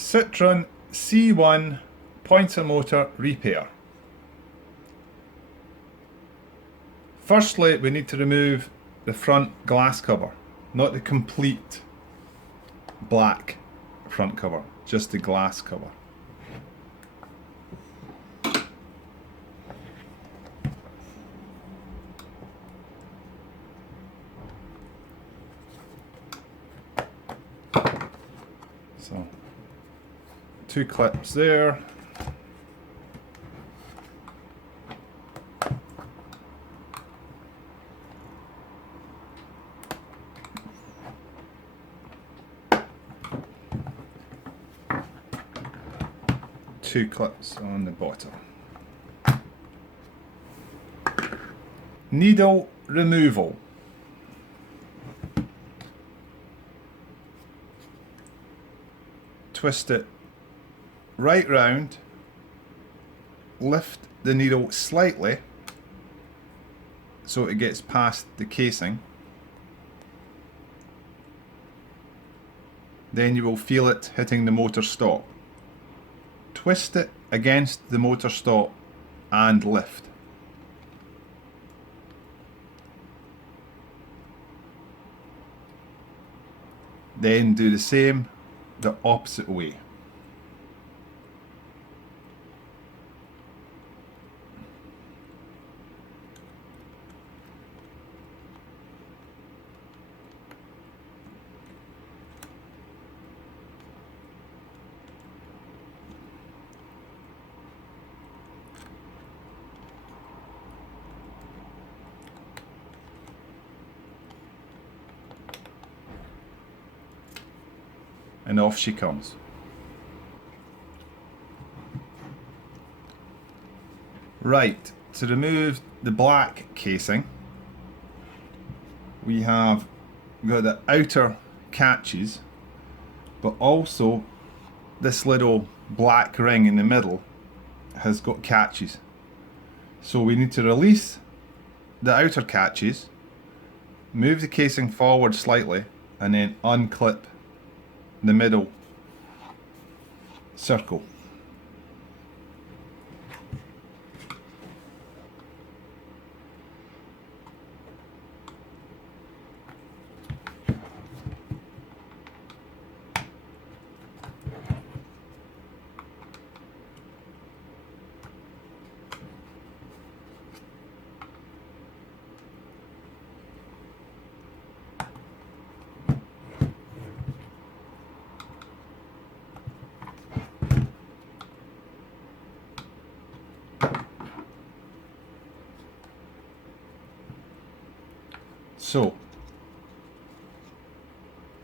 Citroen C1 Peugeot Repair. Firstly, we need to remove the front glass cover, not the complete black front cover, just the glass cover. So, 2 clips there. Two clips on the bottom. Needle removal. Twist it right round, lift the needle slightly so it gets past the casing. Then you will feel it hitting the motor stop. Twist it against the motor stop and lift. Then do the same the opposite way. And off she comes. Right, to remove the black casing, we have got the outer catches, but also this little black ring in the middle has got catches. So we need to release the outer catches, move the casing forward slightly, and then unclip the middle circle. So,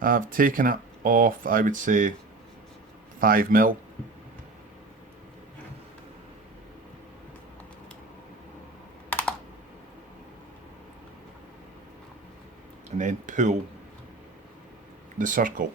I've taken it off, I would say 5mm. And then pull the circle.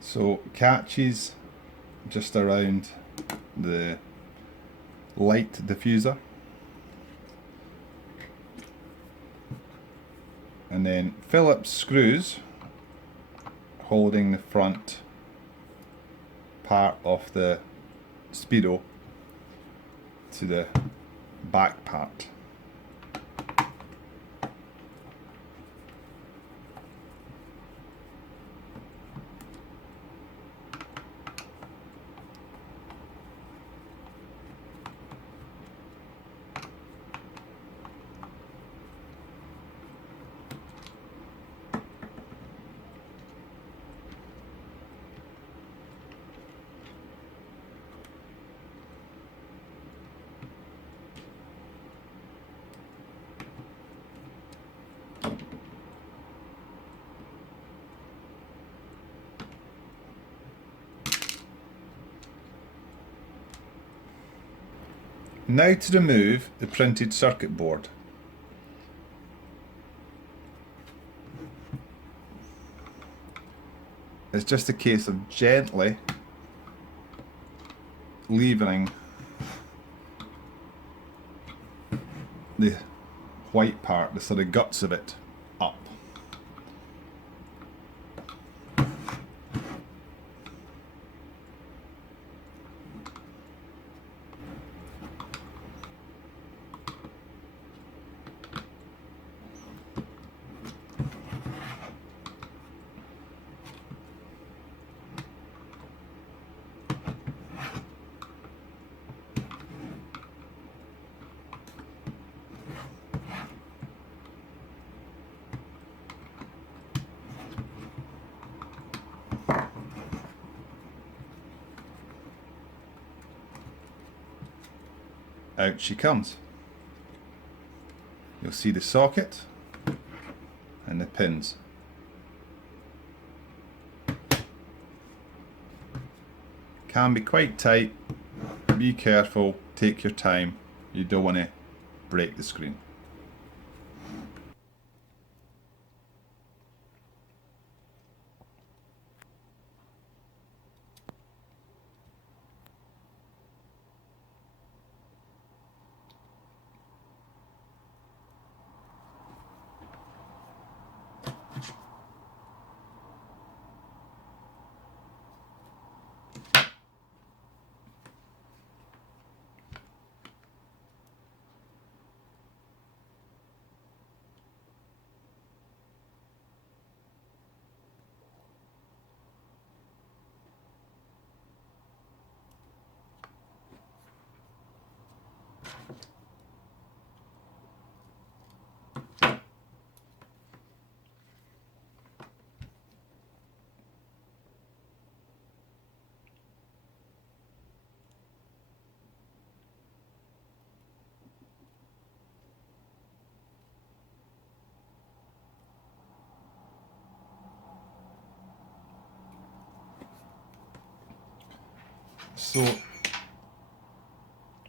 So catches just around the light diffuser, and then Phillips screws holding the front part of the Speedo to the back part. Now to remove the printed circuit board. It's just a case of gently levering the white part, the sort of guts of it, up. Out she comes. You'll see the socket and the pins. Can be quite tight. Be careful, take your time. You don't want to break the screen.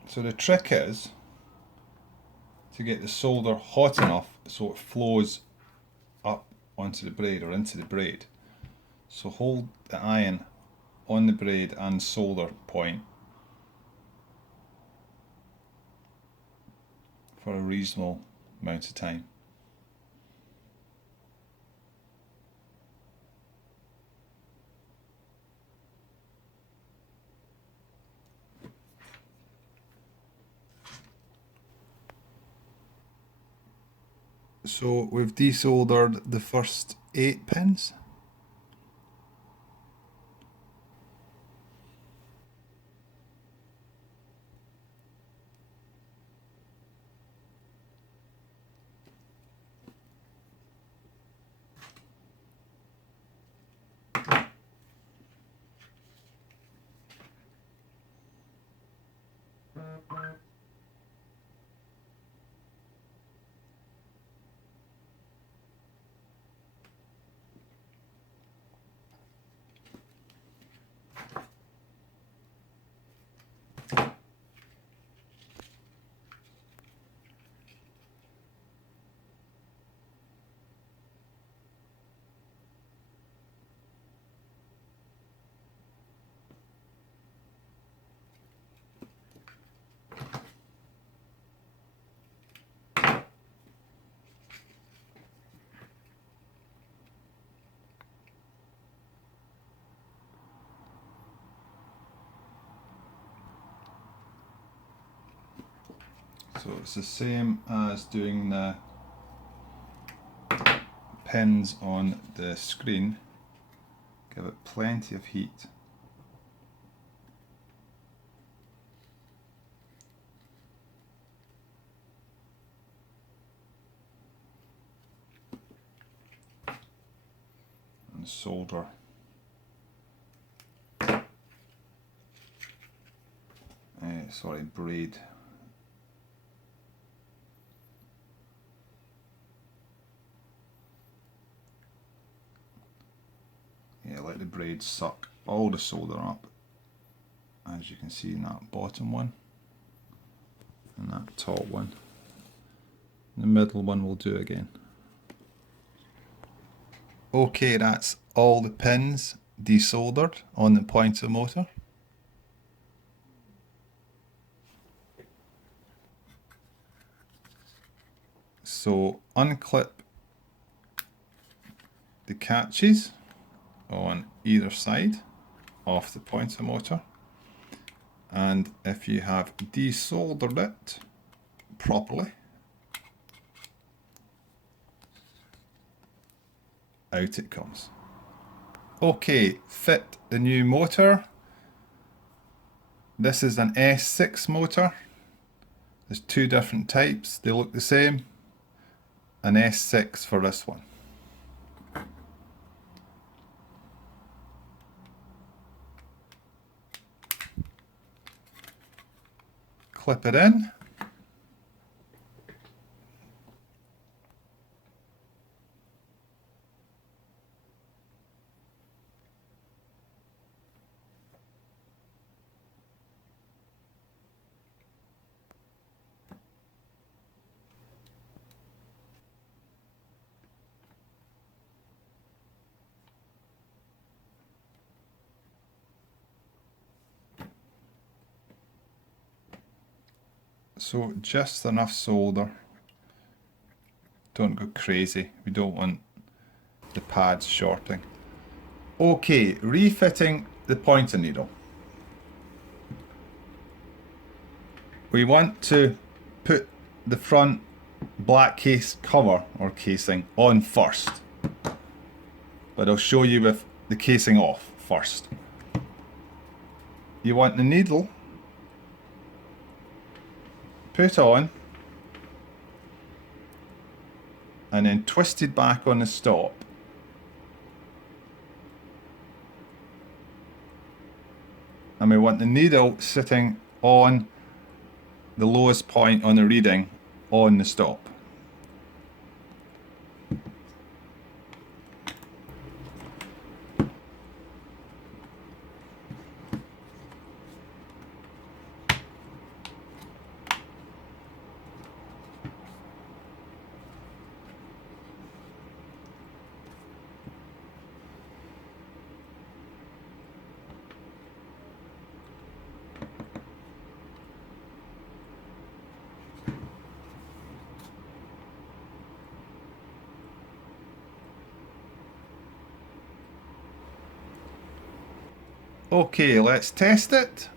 So the trick is to get the solder hot enough so it flows up onto the braid or into the braid. So hold the iron on the braid and solder point for a reasonable amount of time. So we've desoldered the first 8 pins. So it's the same as doing the pins on the screen. Give it plenty of heat. And solder. Braid. Yeah, let the braid suck all the solder up, as you can see in that bottom one. And that top one. The middle one will do again. Okay, that's all the pins desoldered on the pointer motor. So unclip the catches on either side of the pointer motor, and if you have desoldered it properly, out it comes. Okay, fit the new motor. This is an S6 motor. There's two different types, they look the same. An S6 for this one. Clip it in. So just enough solder. Don't go crazy. We don't want the pads shorting. Okay, refitting the pointer needle. We want to put the front black case cover or casing on first. But I'll show you with the casing off first. You want the needle put on and then twisted back on the stop. And we want the needle sitting on the lowest point on the reading on the stop. Okay, let's test it.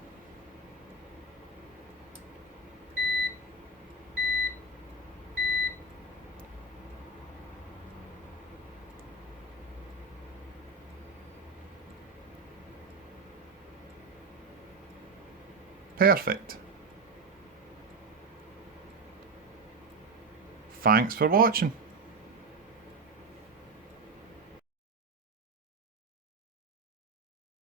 Perfect. Thanks for watching.